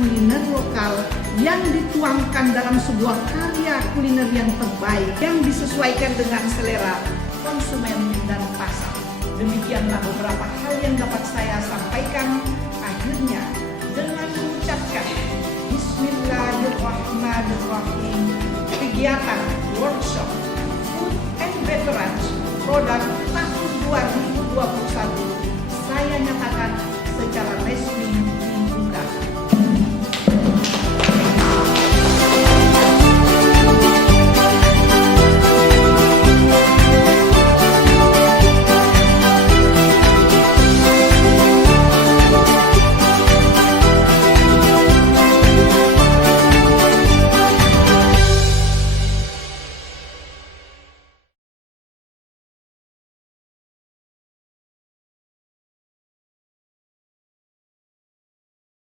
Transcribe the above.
kuliner lokal yang dituangkan dalam sebuah karya kuliner yang terbaik yang disesuaikan dengan selera konsumen dan pasar. Demikianlah beberapa hal yang dapat saya sampaikan. Akhirnya dengan mengucapkan Bismillahirrahmanirrahim, kegiatan workshop Food and Beverage Produk tahun 2020